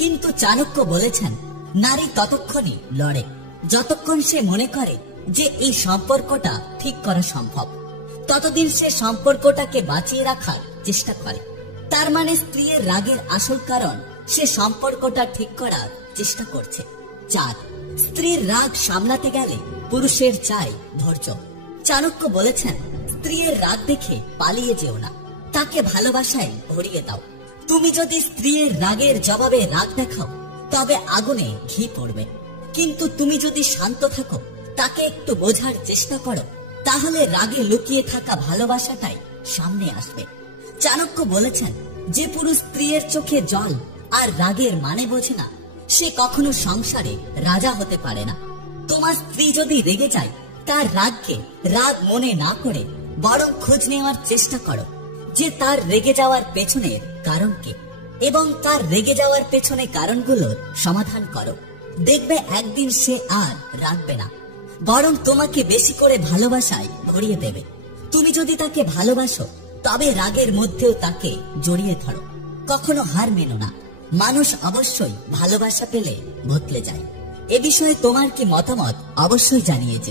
কিন্তু চাণক্য বলেছেন, নারী ততক্ষণই লড়ে যতক্ষণ সে মনে করে যে এই সম্পর্কটা ঠিক করা সম্ভব। ততদিন সে সম্পর্কটাকে বাঁচিয়ে রাখার চেষ্টা করে। তার মানে স্ত্রীর রাগের আসল কারণ সে সম্পর্কটা ঠিক করার চেষ্টা করছে। 4, স্ত্রীর রাগ সামলাতে গেলে পুরুষের চাই ধৈর্য। চাণক্য বলেছেন, স্ত্রীর রাগ দেখে পালিয়ে যেও না, তাকে ভালোবাসায় ভরিয়ে দাও। তুমি যদি স্ত্রীর রাগের জবাবে রাগ দেখাও তবে আগুনে ঘি পড়বে, কিন্তু তুমি যদি শান্ত থাকো, তাকে একটু বোঝার চেষ্টা করো, তাহলে রাগে লুকিয়ে থাকা ভালোবাসাটাই সামনে আসবে। চাণক্য বলেছেন, যে পুরুষ স্ত্রীর চোখে জল আর রাগের মানে বোঝে না, সে কখনো সংসারে রাজা হতে পারে না। তোমার স্ত্রী যদি রেগে যায়, তার রাগকে রাগ মনে না করে বরং খোঁজ নেওয়ার চেষ্টা করো যে তার রেগে যাওয়ার পেছনের কারণ কি, এবং তার রেগে যাওয়ার পেছনে কারণগুলোর সমাধান করো। দেখবে একদিন সে আর রাগবে না, বরং তোমাকে বেশি করে ভালোবাসায় ভরিয়ে দেবে। তুমি যদি তাকে ভালোবাসো তবে রাগের মধ্যেও তাকে জড়িয়ে ধরো, কখনো হার মেনো না। মানুষ অবশ্যই ভালোবাসা পেলে বদলে যায়। এ বিষয়ে তোমার কি মতামত অবশ্যই জানিয়ে যেও।